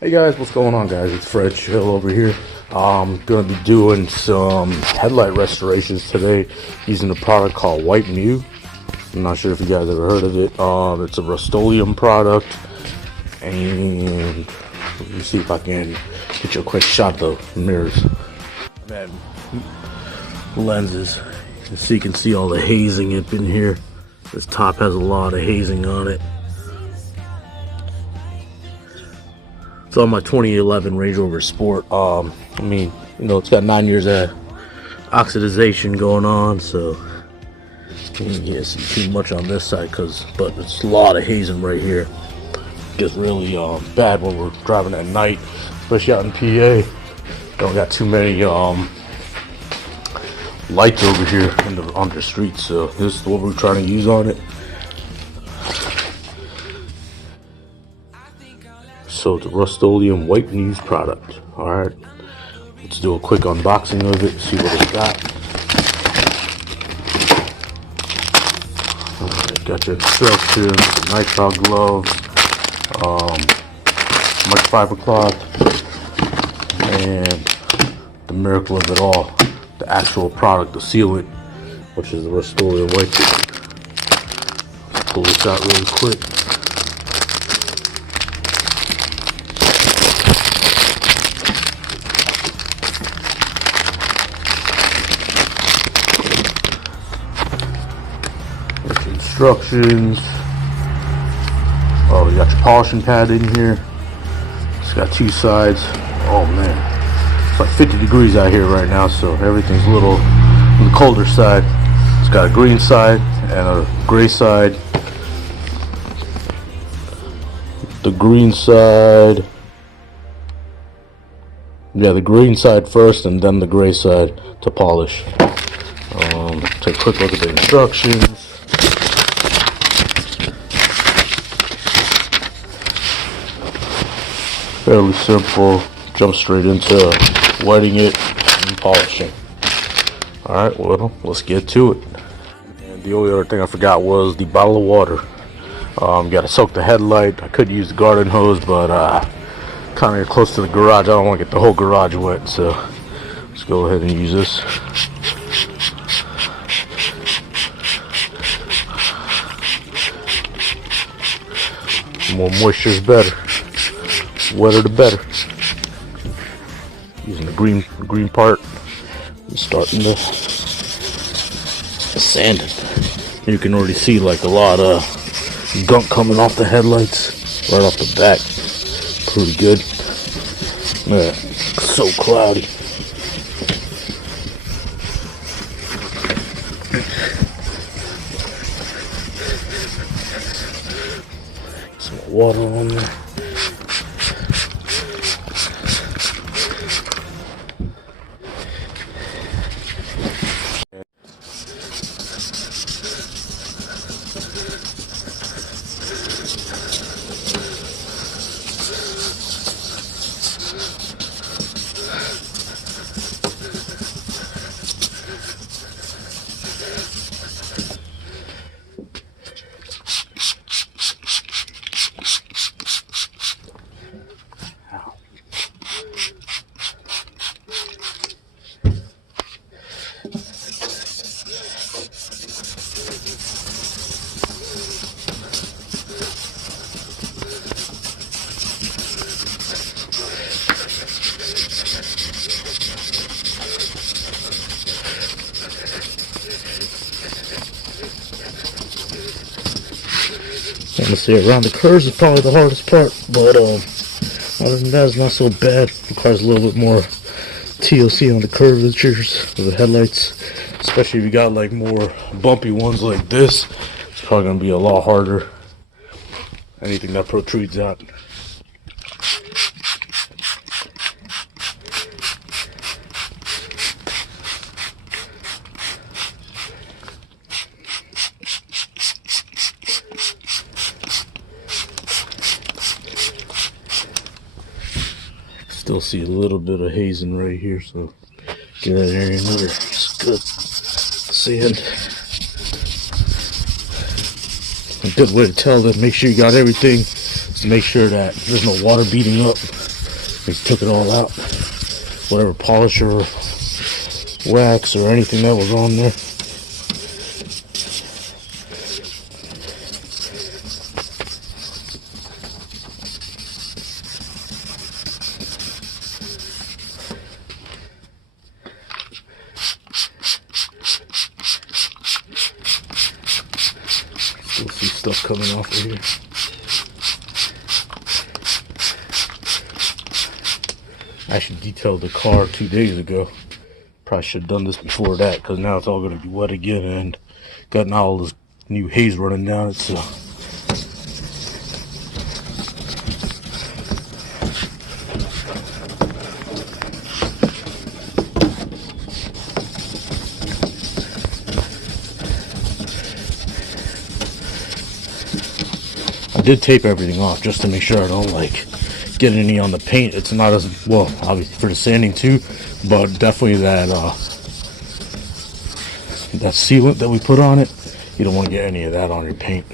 Hey guys, what's going on, guys? It's Fred Chill over here. I'm gonna be doing some headlight restorations today using a product called Wipe New. I'm not sure if you guys ever heard of it. It's a Rustoleum product, and let me see if I can get you a quick shot of the mirrors. Man, lenses. So you can see all the hazing up in here. This top has a lot of hazing on it. It's on my 2011 Range Rover Sport. It's got 9 years of oxidization going on, so you can't see too much on this side, but it's a lot of hazing right here. Gets really bad when we're driving at night, especially out in PA. Don't got too many lights over here on the street, so this is what we're trying to use on it. So it's a Rustoleum Wipe New product. Alright, let's do a quick unboxing of it, see what it's got. Alright, got your instructions, nitrile gloves, microfiber cloth, and the miracle of it all, the actual product, the sealant, which is the Rustoleum Wipe. Let's pull this out really quick. Instructions. Oh, you got your polishing pad in here. It's got two sides. Oh man, it's like 50 degrees out here right now, so everything's a little on the colder side. It's got a green side and a gray side. The green side, the green side first, and then the gray side to polish. Take a quick look at the instructions. Fairly simple. Jump straight into wetting it and polishing. Alright, well, let's get to it. And the only other thing I forgot was the bottle of water. Gotta soak the headlight. I could use the garden hose, but kind of close to the garage. I don't want to get the whole garage wet, so let's go ahead and use this. The more moisture is better. Wetter the better. Using the green part and starting to sand it. You can already see like a lot of gunk coming off the headlights right off the back. Pretty good. Man, so cloudy. Some water on there. Honestly, around the curves is probably the hardest part, but other than that, it's not so bad. Requires a little bit more TLC on the curvatures of the headlights, especially if you got like more bumpy ones like this. It's probably gonna be a lot harder. Anything that protrudes out. Still see a little bit of hazing right here, so get that area another good sand. A good way to tell that, make sure you got everything to make sure that there's no water beating up. We took it all out. Whatever polish or wax or anything that was on there. Still see stuff coming off of here. I actually detailed the car 2 days ago. Probably should have done this before that, because now it's all going to be wet again and got all this new haze running down it. So I did tape everything off just to make sure I don't like get any on the paint. It's not as well, obviously for the sanding too, but definitely that that sealant that we put on it, you don't want to get any of that on your paint.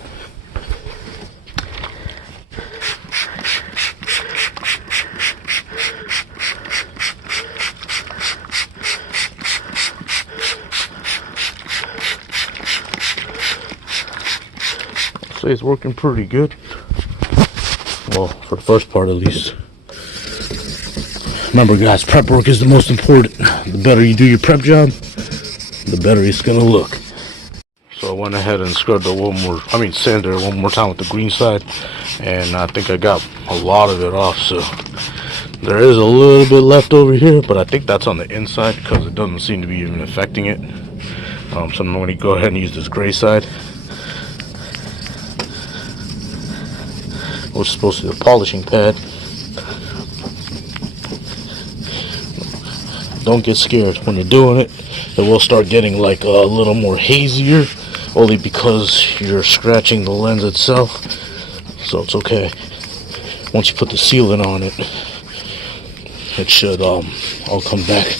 I'd say it's working pretty good. Well, for the first part at least. Remember guys, prep work is the most important. The better you do your prep job, the better it's gonna look. So I went ahead and scrubbed it sanded it one more time with the green side, and I think I got a lot of it off. So there is a little bit left over here, but I think that's on the inside because it doesn't seem to be even affecting it. So I'm going to go ahead and use this gray side, which is supposed to be a polishing pad. Don't get scared when you're doing it. It will start getting like a little more hazier, only because you're scratching the lens itself. So it's okay. Once you put the sealant on it, it should all come back.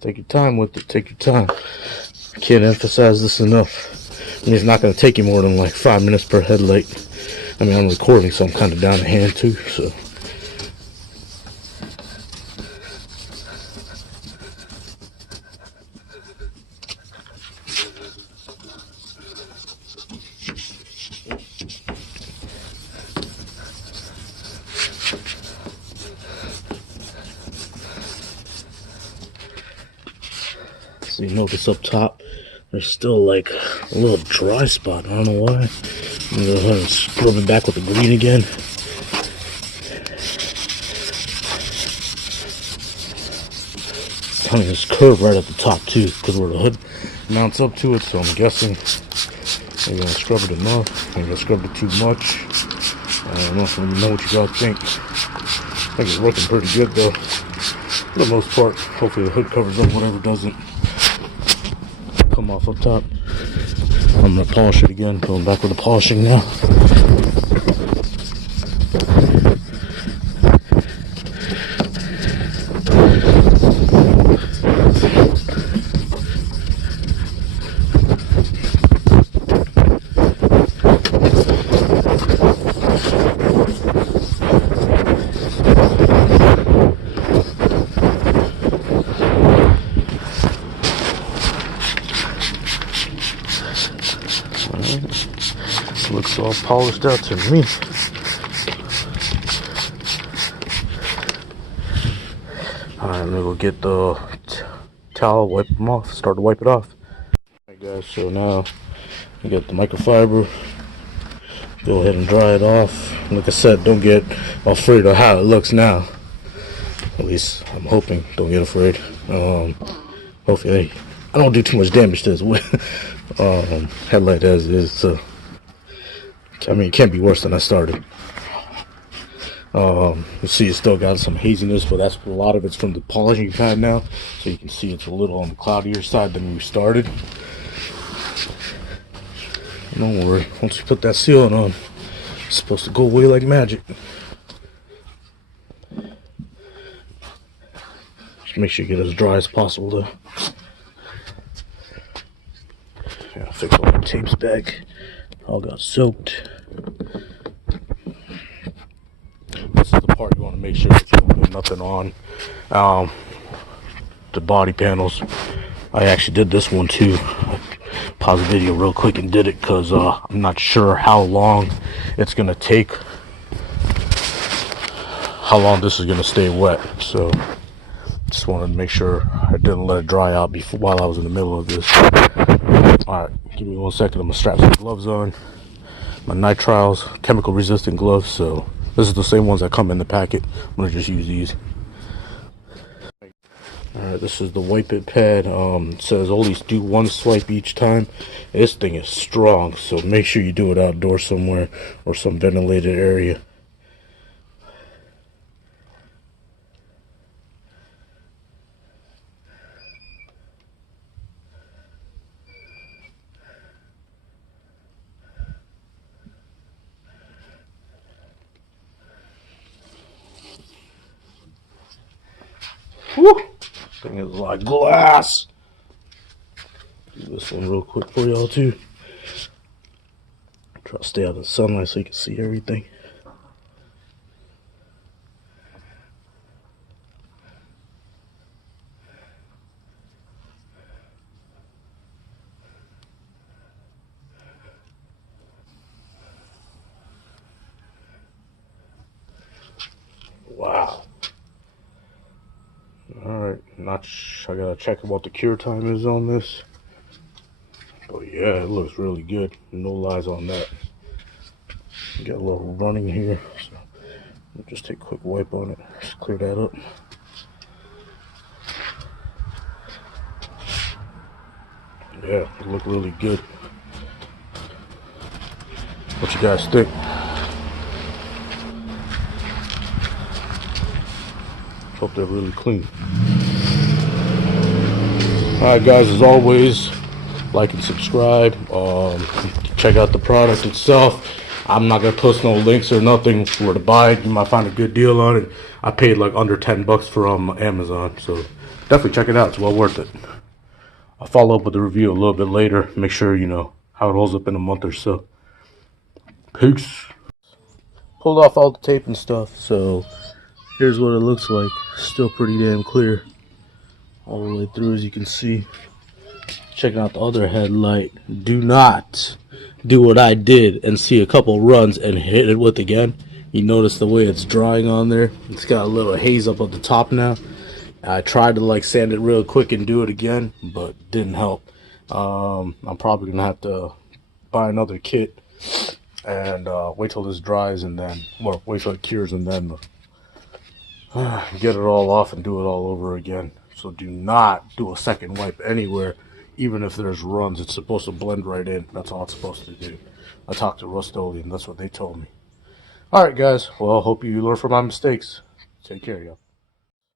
Take your time with it. Take your time. I can't emphasize this enough. I mean, it's not going to take you more than like 5 minutes per headlight. I mean, I'm recording, so I'm kind of down to hand too. So. So you notice up top, there's still like a little dry spot. I don't know why. I'm gonna go ahead and scrub it back with the green again. Kind of this curve right at the top too, because where the hood mounts up to it. So I'm guessing maybe I'm gonna scrub it enough. Maybe I scrubbed it too much. I don't know. Let me know what you guys think. I think it's working pretty good though, for the most part. Hopefully the hood covers up whatever doesn't come off up top. I'm gonna polish it again. Going back with the polishing now. Looks all polished out to me. Alright, I'm gonna go get the towel, wipe them off, start to wipe it off. Alright guys, so now I got the microfiber. Go ahead and dry it off. Like I said, don't get afraid of how it looks now. At least I'm hoping. Don't get afraid. Hopefully I don't do too much damage to this headlight as is. So I mean, it can't be worse than I started. You see it's still got some haziness, but that's a lot of it's from the polishing pad now. So you can see it's a little on the cloudier side than we started. Don't worry, once you put that sealant on, it's supposed to go away like magic. Just make sure you get as dry as possible though. Yeah, fix all the tapes back. All got soaked. This is the part you want to make sure that you don't get nothing on. The body panels. I actually did this one too. I paused the video real quick and did it because I'm not sure how long it's gonna take. How long this is gonna stay wet. So just wanted to make sure I didn't let it dry out before while I was in the middle of this. Alright, give me 1 second. I'm gonna strap some gloves on. My nitriles, chemical resistant gloves. So this is the same ones that come in the packet. I'm gonna just use these. Alright, this is the wipe it pad. It says only do 1 swipe each time. This thing is strong, so make sure you do it outdoors somewhere or some ventilated area. Woo! This thing is like glass. Do this one real quick for y'all too. Try to stay out of the sunlight so you can see everything. Wow. Alright, I gotta check what the cure time is on this. But yeah, it looks really good. No lies on that. Got a little running here, so I'll just take a quick wipe on it. Just clear that up. Yeah, it looked really good. What you guys think? Hope they're really clean. Alright guys, as always, like and subscribe. Check out the product itself. I'm not gonna post no links or nothing where to buy it. You might find a good deal on it. I paid like under 10 bucks from Amazon, so definitely check it out. It's well worth it. I'll follow up with the review a little bit later. Make sure you know how it holds up in a month or so. Peace. Pulled off all the tape and stuff, so here's what it looks like. Still pretty damn clear all the way through, as you can see. Checking out the other headlight. Do not do what I did and see a couple runs and hit it with again. You notice the way it's drying on there. It's got a little haze up at the top now. I tried to like sand it real quick and do it again, but didn't help. I'm probably gonna have to buy another kit and wait till this dries and then, well, wait till it cures and then get it all off and do it all over again. So do not do a second wipe anywhere. Even if there's runs, it's supposed to blend right in. That's all it's supposed to do. I talked to Rustoleum, that's what they told me. Alright guys, well, hope you learn from my mistakes. Take care, y'all.